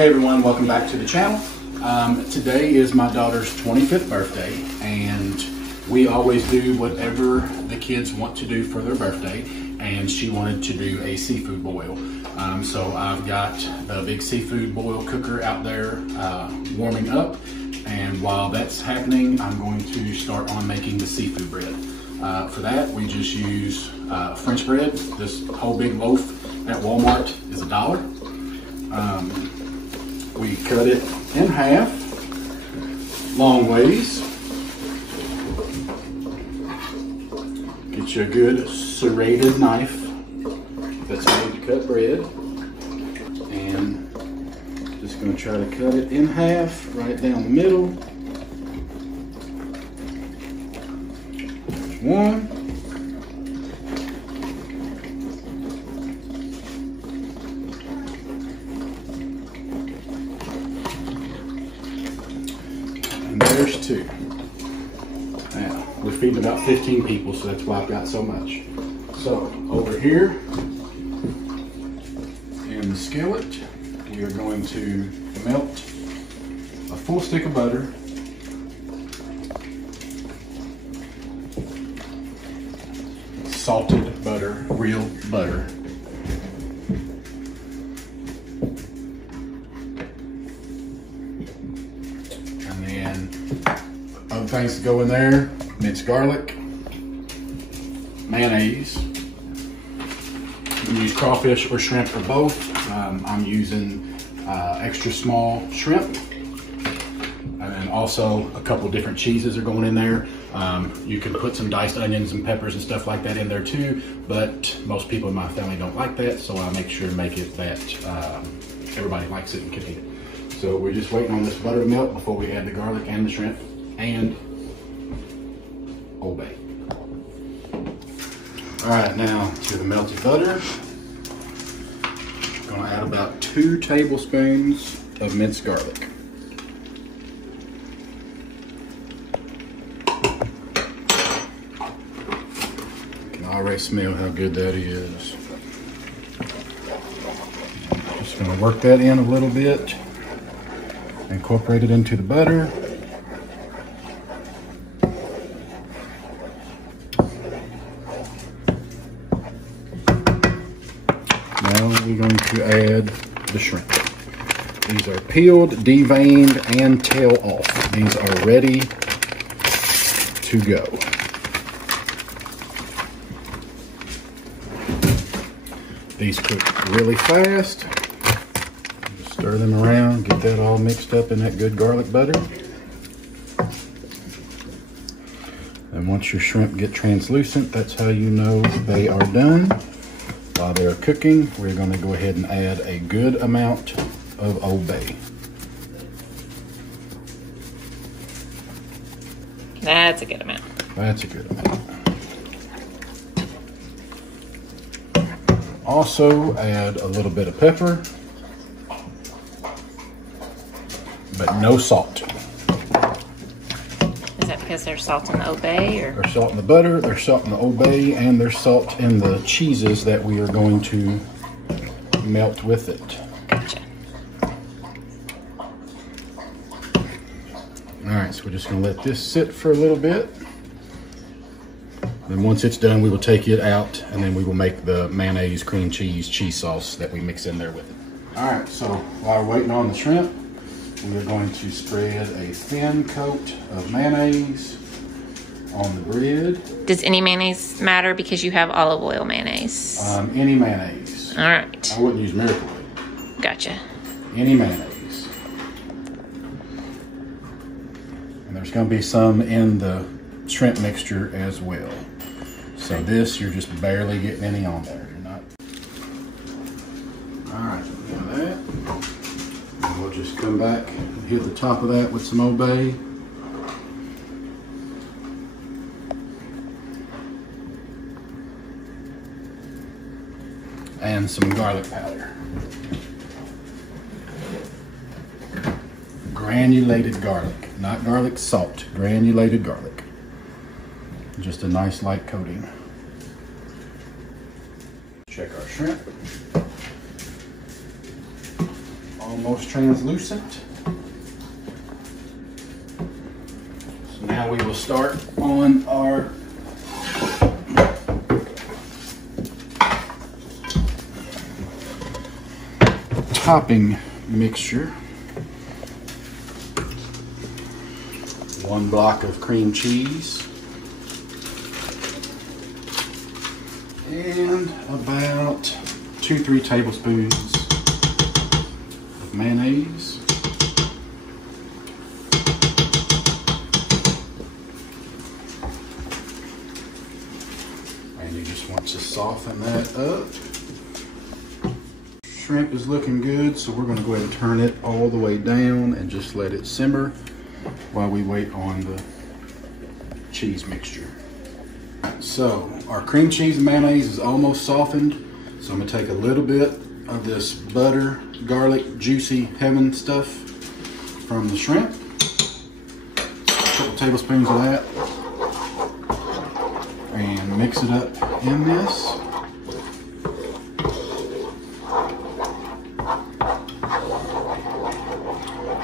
Hey everyone, welcome back to the channel. Today is my daughter's 25th birthday, and we always do whatever the kids want to do for their birthday, and she wanted to do a seafood boil. So I've got the big seafood boil cooker out there warming up, and while that's happening, I'm going to start on making the seafood bread. For that, we just use French bread. This whole big loaf at Walmart is $1. We cut it in half, long ways. Get you a good serrated knife that's made to cut bread. And just gonna try to cut it in half, right down the middle. There's one. There's two. Now, we're feeding about 15 people, so that's why I've got so much. So, over here in the skillet, we are going to melt a full stick of butter. Salted butter, real butter. Other things to go in there: minced garlic, mayonnaise. You can use crawfish or shrimp or both. I'm using extra small shrimp. And then also a couple different cheeses are going in there. You can put some diced onions and peppers and stuff like that in there too, but most people in my family don't like that, so I make sure to make it that everybody likes it and can eat it. So we're just waiting on this butter to melt before we add the garlic and the shrimp and Old Bay. All right, now to the melted butter. I'm gonna add about 2 tablespoons of minced garlic. You can already smell how good that is. Just gonna work that in a little bit. Incorporate it into the butter. Now we're going to add the shrimp. These are peeled, deveined, and tail off. These are ready to go. These cook really fast. Stir them around, get that all mixed up in that good garlic butter. And once your shrimp get translucent, that's how you know they are done. While they're cooking, we're going to go ahead and add a good amount of Old Bay. That's a good amount. That's a good amount. Also add a little bit of pepper, but no salt. Is that because there's salt in the Old Bay? Or? There's salt in the butter, there's salt in the Old Bay, and there's salt in the cheeses that we are going to melt with it. Gotcha. All right, so we're just gonna let this sit for a little bit. Then once it's done, we will take it out, and then we will make the mayonnaise, cream cheese, cheese sauce that we mix in there with it. All right, so while we're waiting on the shrimp, we are going to spread a thin coat of mayonnaise on the bread. Does any mayonnaise matter because you have olive oil mayonnaise? Any mayonnaise. All right. I wouldn't use Miracle Whip. Gotcha. Any mayonnaise. And there's going to be some in the shrimp mixture as well. So this, you're just barely getting any on there. You're not. All right, now that. And we'll just come back and hit the top of that with some Old Bay. And some garlic powder. Granulated garlic, not garlic salt, granulated garlic. Just a nice light coating. Check our shrimp. almost translucent. So now we will start on our topping mixture. 1 block of cream cheese and about 2-3 tablespoons of mayonnaise. And you just want to soften that up. Shrimp is looking good, so we're going to go ahead and turn it all the way down and just let it simmer while we wait on the cheese mixture. So our cream cheese and mayonnaise is almost softened, so I'm going to take a little bit of this butter, garlic, juicy heaven stuff from the shrimp, a couple tablespoons of that, and mix it up in this.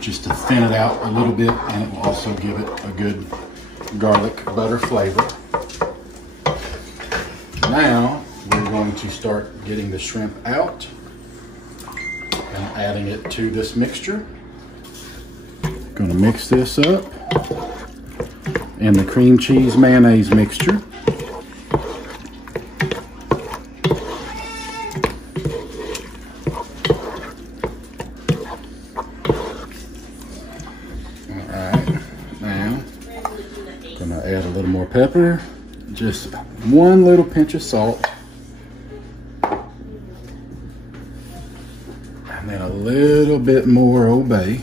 Just to thin it out a little bit, and it will also give it a good garlic butter flavor. Now we're going to start getting the shrimp out and adding it to this mixture. Going to mix this up in the cream cheese mayonnaise mixture. Add a little more pepper, just 1 little pinch of salt, and then a little bit more Old Bay.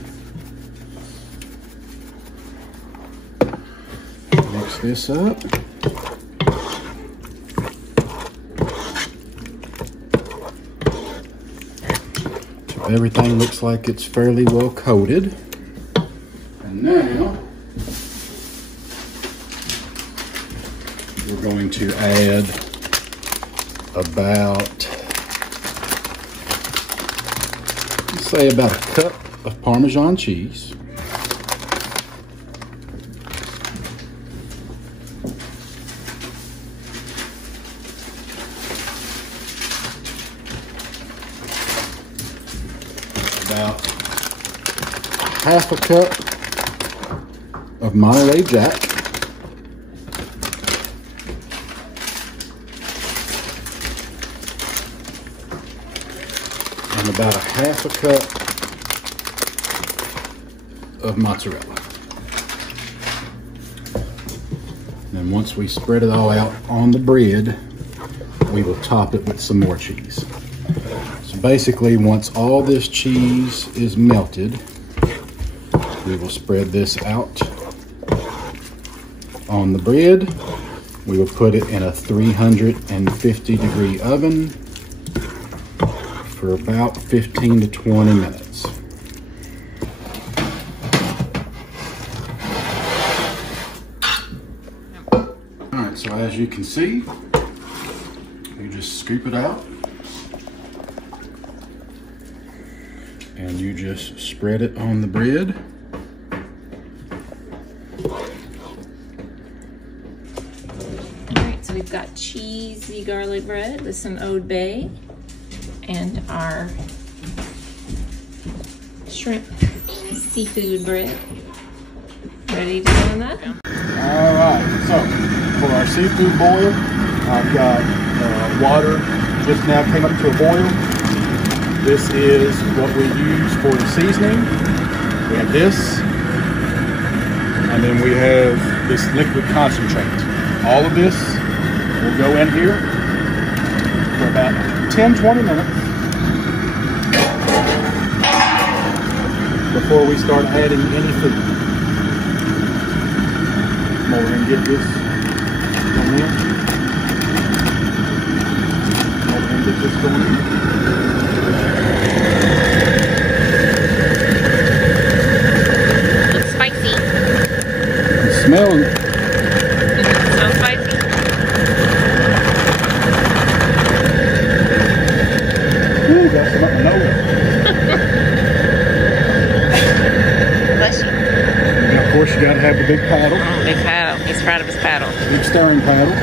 Mix this up. So everything looks like it's fairly well coated. And now we're going to add about, let's say about a cup of Parmesan cheese. About half a cup of Monterey Jack. And about a half a cup of mozzarella. And then once we spread it all out on the bread, we will top it with some more cheese. So basically, once all this cheese is melted, we will spread this out on the bread. We will put it in a 350-degree oven for about 15 to 20 minutes. Alright, so as you can see, you just scoop it out and you just spread it on the bread. Alright, so we've got cheesy garlic bread with some Old Bay and our shrimp seafood bread. Ready to go on that? Alright, so for our seafood boil, I've got water just now came up to a boil. This is what we use for the seasoning. We have this, and then we have this liquid concentrate. All of this will go in here for about 10-20 minutes before we start adding any food. Come over and get this going in. Come over and get this going in. It's spicy. It smells. So spicy. Ooh, got some up my nose. a big paddle. Oh, big paddle. He's proud of his paddle. Big stirring paddle.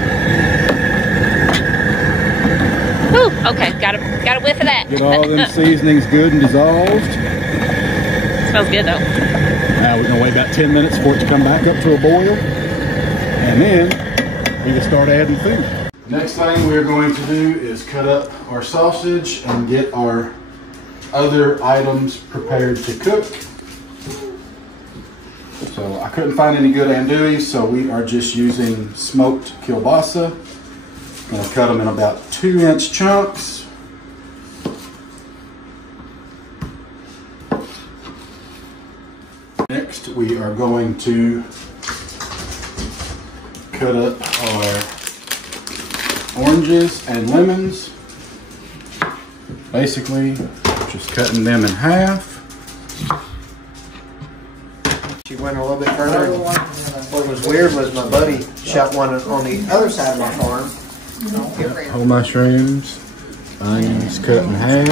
Woo! Okay, got a whiff of that. Get all them seasonings good and dissolved. Smells good though. Now we're gonna wait about 10 minutes for it to come back up to a boil, and then we can start adding food. Next thing we're going to do is cut up our sausage and get our other items prepared to cook. So I couldn't find any good andouilles, so we are just using smoked kielbasa. Gonna cut them in about 2-inch chunks. Next, we are going to cut up our oranges and lemons. Basically, just cutting them in half. She went a little bit further. What was weird was my buddy shot one on the other side of my farm. Whole mushrooms, onions cut in half.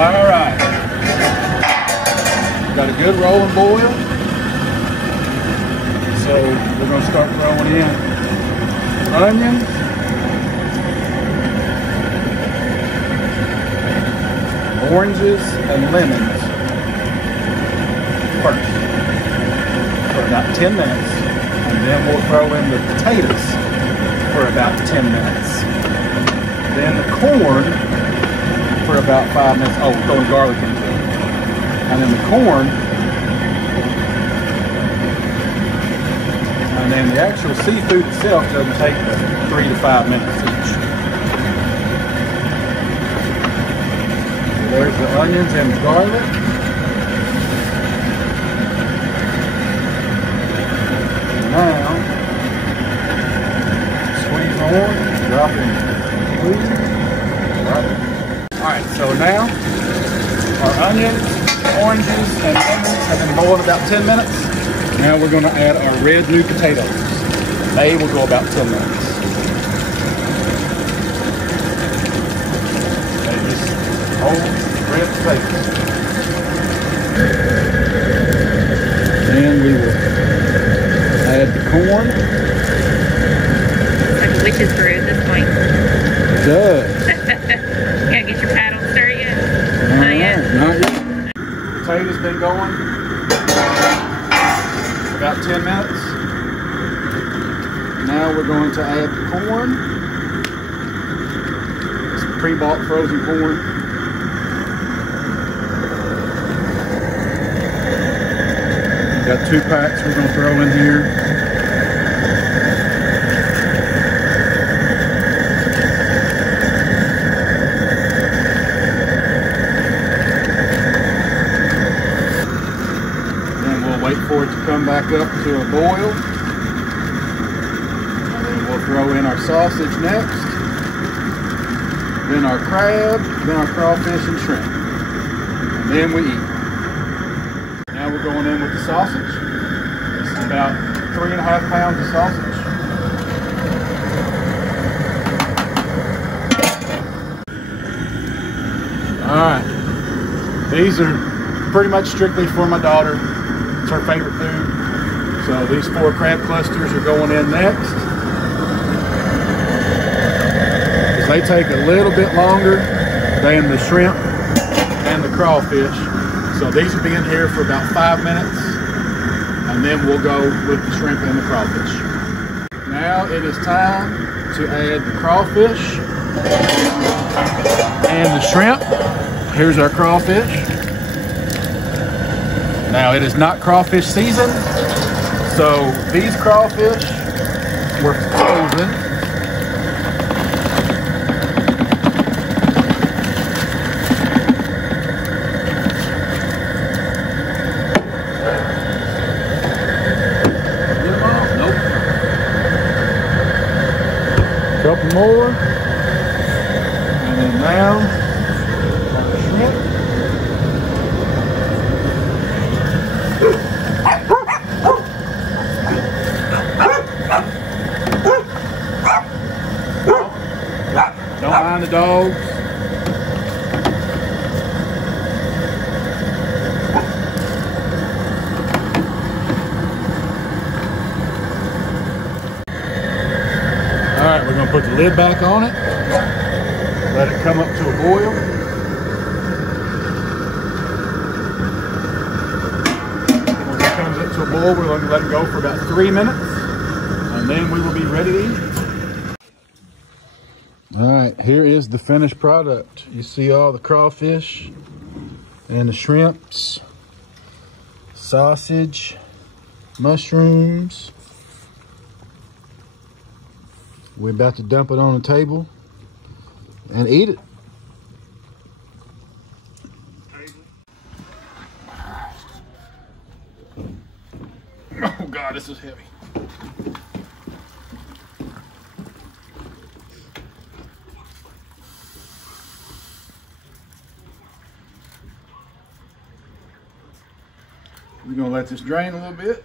All right. Got a good rolling boil. So we're going to start throwing in onions, oranges, and lemons first for about 10 minutes. And then we'll throw in the potatoes for about 10 minutes. Then the corn for about 5 minutes. Oh, we're throwing garlic into it. And then the corn. And then the actual seafood itself doesn't take 3 to 5 minutes each. So there's the onions and the garlic. Now, squeeze more, drop it in. Right. Alright, so now our onions, oranges, and lemons have been boiled about 10 minutes. Now we're going to add our red new potatoes. They will go about 10 minutes. And just whole red potatoes. Then we will add the corn. It's like a witch's brew at this point. It does. You gotta get your paddle stirred yet? Not yet. Not yet. Potatoes been going for about 10 minutes. Now we're going to add the corn. It's pre-bought frozen corn. Got 2 packs we're going to throw in here. Then we'll wait for it to come back up to a boil. And then we'll throw in our sausage next. Then our crab, then our crawfish and shrimp. And then we eat. Now we're going in with the sausage. It's about 3.5 pounds of sausage. Alright. These are pretty much strictly for my daughter. It's her favorite food. So these 4 crab clusters are going in next. Because they take a little bit longer than the shrimp and the crawfish. So these will be in here for about 5 minutes, and then we'll go with the shrimp and the crawfish. Now it is time to add the crawfish and the shrimp. Here's our crawfish. Now it is not crawfish season, so these crawfish were frozen. Couple more, and then now on the shrimp. Don't mind the dogs. put the lid back on it. Let it come up to a boil. Once it comes up to a boil, we're going to let it go for about 3 minutes, and then we will be ready to eat. All right, here is the finished product. You see all the crawfish and the shrimps, sausage, mushrooms. We're about to dump it on the table and eat it. Oh God, this is heavy. We're gonna let this drain a little bit.